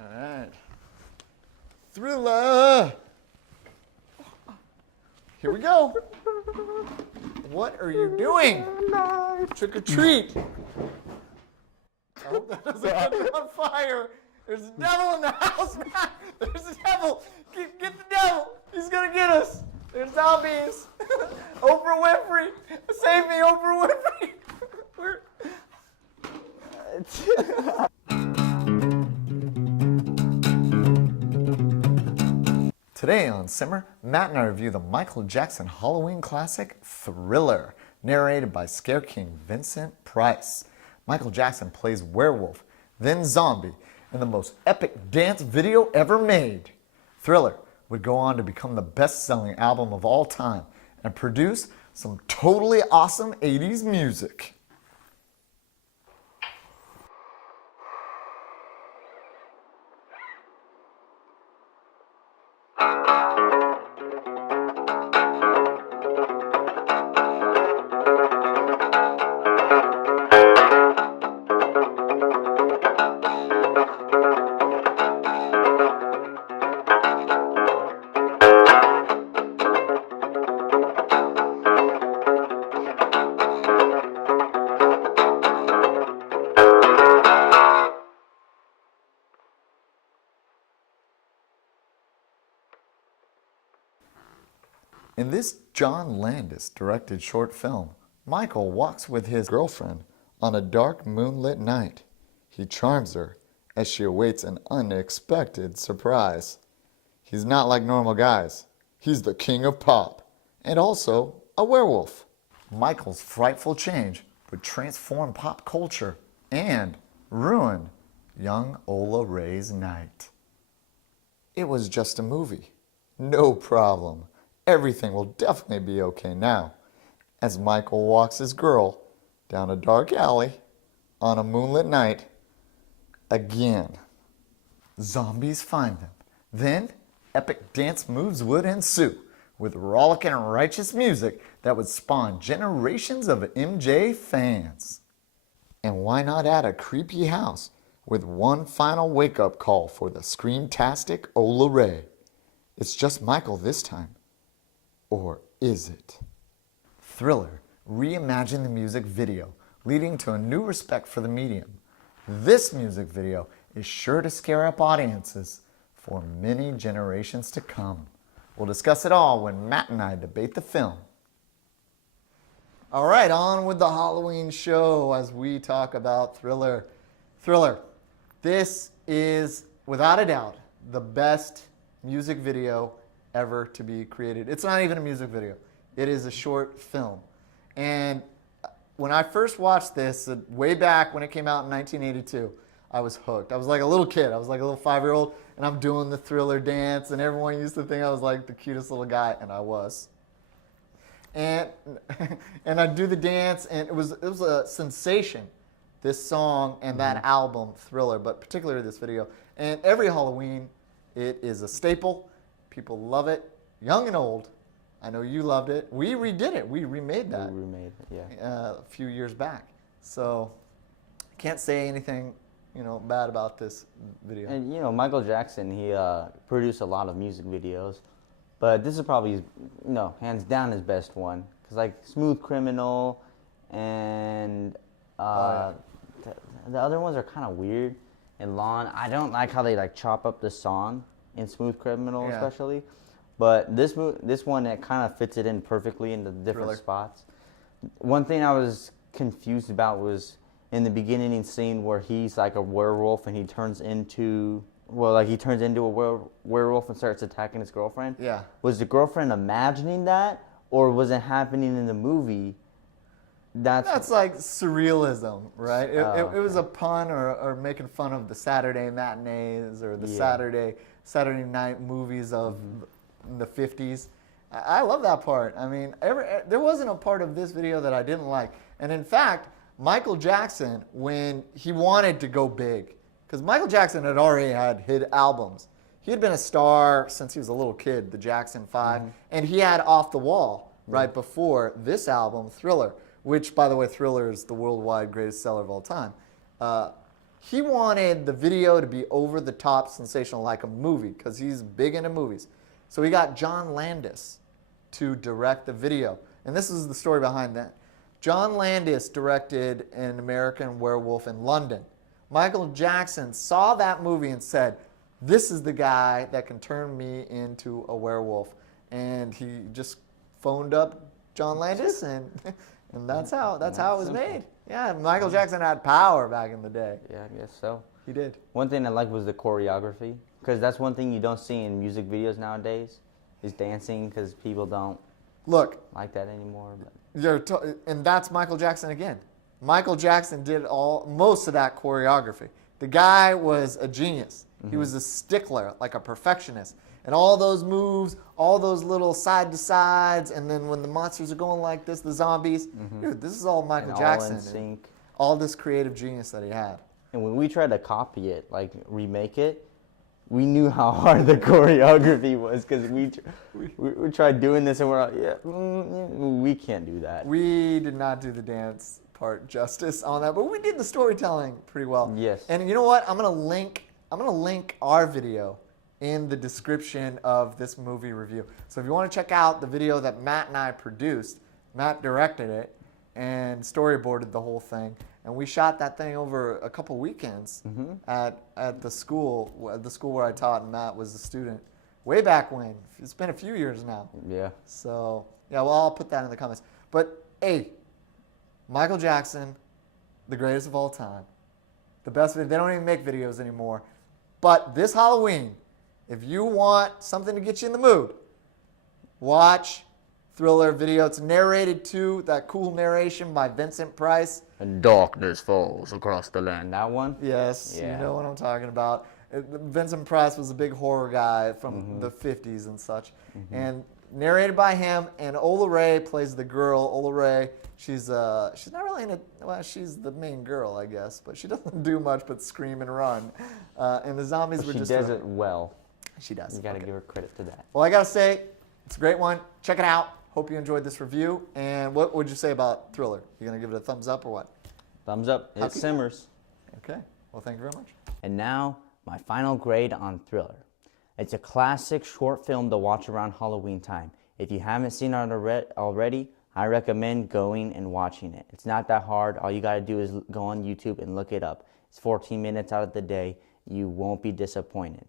All right. Thriller! Here we go. What are you doing? Trick or treat. I hope that doesn't get me on fire. There's a devil in the house, man. There's a devil. Get the devil. He's going to get us. There's zombies. Oprah Winfrey. Save me, Oprah Winfrey. Today on SIMR, Matt and I review the Michael Jackson Halloween classic, Thriller, narrated by Scare King Vincent Price. Michael Jackson plays werewolf, then zombie, in the most epic dance video ever made. Thriller would go on to become the best-selling album of all time and produce some totally awesome 80s music. In this John Landis-directed short film, Michael walks with his girlfriend on a dark moonlit night. He charms her as she awaits an unexpected surprise. He's not like normal guys. He's the king of pop and also a werewolf. Michael's frightful change would transform pop culture and ruin young Ola Ray's night. It was just a movie. No problem. Everything will definitely be okay now, as Michael walks his girl down a dark alley on a moonlit night again. Zombies find them. Then, epic dance moves would ensue, with rollicking and righteous music that would spawn generations of MJ fans. And why not add a creepy house with one final wake-up call for the screamtastic Ola Ray? It's just Michael this time. Or is it? Thriller reimagined the music video, leading to a new respect for the medium. This music video is sure to scare up audiences for many generations to come. We'll discuss it all when Matt and I debate the film. All right, on with the Halloween show as we talk about Thriller. Thriller, this is, without a doubt, the best music video ever to be created. It's not even a music video. It is a short film. And when I first watched this, way back when it came out in 1982, I was hooked. I was like a little kid. I was like a little 5-year-old, and I'm doing the Thriller dance, and everyone used to think I was like the cutest little guy, and I was. And I'd do the dance, and it was a sensation, this song and that album, Thriller, but particularly this video. And every Halloween, it is a staple. People love it, young and old. I know you loved it. We redid it. We remade that. We remade it, yeah. A few years back. So can't say anything, bad about this video. And Michael Jackson, he produced a lot of music videos, but this is probably, hands down his best one. Cause like Smooth Criminal and the other ones are kind of weird. And Lawn, I don't like how they like chop up the song in Smooth Criminal, especially, but this one, it kind of fits it in perfectly in the different spots. One thing I was confused about was in the beginning scene where he's like a werewolf and he turns into a werewolf and starts attacking his girlfriend. Yeah. Was the girlfriend imagining that, or was it happening in the movie? That's like surrealism, right? It was a pun or making fun of the Saturday matinees or the Saturday night movies of the 50s. I love that part. I mean, there wasn't a part of this video that I didn't like. And in fact, Michael Jackson, when he wanted to go big, because Michael Jackson had already had hit albums. He had been a star since he was a little kid, the Jackson 5, and he had Off the Wall right before this album, Thriller, which, by the way, Thriller is the worldwide greatest seller of all time. He wanted the video to be over the top sensational like a movie because he's big into movies. So he got John Landis to direct the video. And this is the story behind that. John Landis directed An American Werewolf in London. Michael Jackson saw that movie and said, this is the guy that can turn me into a werewolf. And he just phoned up John Landis, and that's how it was made. Yeah, Michael Jackson had power back in the day. Yeah, I guess so. He did. One thing I liked was the choreography, because that's one thing you don't see in music videos nowadays, is dancing, because people don't like that anymore. But. And that's Michael Jackson again. Michael Jackson did most of that choreography. The guy was a genius. He was a stickler, like a perfectionist. And all those moves, all those little side to sides, and then when the monsters are going like this, the zombies, dude, this is all Michael Jackson. All in sync. All this creative genius that he had. And when we tried to copy it, like remake it, we knew how hard the choreography was, because we tried doing this and we're like, yeah, we can't do that. We did not do the dance part justice on that, but we did the storytelling pretty well. Yes. And you know what? I'm gonna link our video in the description of this movie review. So if you want to check out the video that Matt and I produced, Matt directed it and storyboarded the whole thing. And we shot that thing over a couple weekends at the school where I taught, and Matt was a student way back when. It's been a few years now. Yeah. So, yeah, well, I'll put that in the comments. But, hey, Michael Jackson, the greatest of all time. The best, they don't even make videos anymore. But this Halloween, if you want something to get you in the mood, watch Thriller video. It's narrated too, that cool narration by Vincent Price. And darkness falls across the land. That one? Yes, yeah. You know what I'm talking about. Vincent Price was a big horror guy from the 50s and such. And narrated by him, and Ola Ray plays the girl. Ola Ray, she's not really she's the main girl, I guess, but she doesn't do much but scream and run. And the zombies were just... She does it well. She does. You got to give her credit for that. Well, I got to say, it's a great one. Check it out. Hope you enjoyed this review. And what would you say about Thriller? You going to give it a thumbs up or what? Thumbs up. It SIMRs. Okay. Well, thank you very much. And now, my final grade on Thriller. It's a classic short film to watch around Halloween time. If you haven't seen it already, I recommend going and watching it. It's not that hard. All you got to do is go on YouTube and look it up. It's 14 minutes out of the day. You won't be disappointed.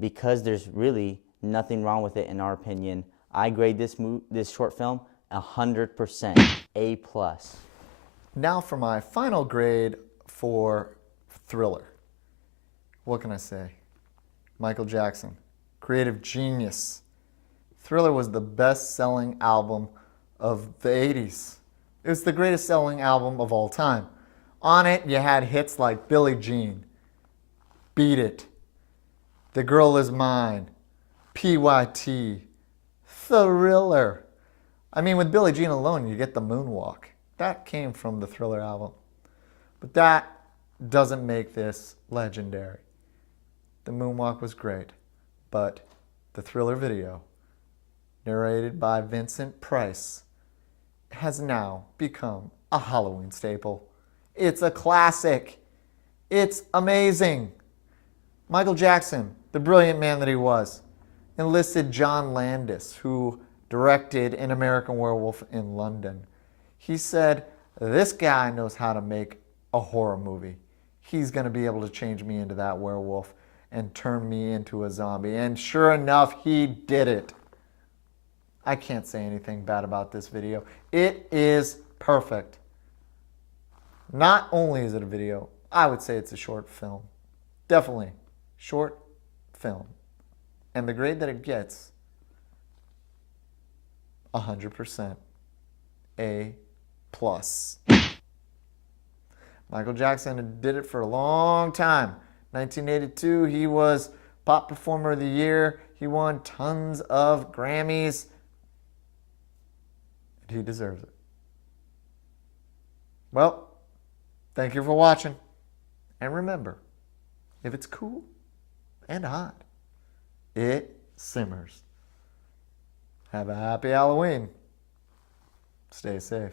Because there's really nothing wrong with it, in our opinion, I grade this short film 100%, A+. Now for my final grade for Thriller. What can I say? Michael Jackson, creative genius. Thriller was the best-selling album of the 80s. It was the greatest selling album of all time. On it, you had hits like Billie Jean, Beat It, The Girl Is Mine, PYT, Thriller. I mean, with Billie Jean alone, you get the moonwalk. That came from the Thriller album. But that doesn't make this legendary. The moonwalk was great, but the Thriller video, narrated by Vincent Price, has now become a Halloween staple. It's a classic. It's amazing. Michael Jackson, the brilliant man that he was, enlisted John Landis, who directed An American Werewolf in London. He said, this guy knows how to make a horror movie. He's going to be able to change me into that werewolf and turn me into a zombie. And sure enough, he did it. I can't say anything bad about this video. It is perfect. Not only is it a video, I would say it's a short film. Definitely short film. And the grade that it gets, 100%, A+. Michael Jackson did it for a long time. 1982, he was Pop Performer of the Year. He won tons of Grammys. And he deserves it. Well, thank you for watching. And remember, if it's cool and hot, it simmers. Have a happy Halloween. Stay safe.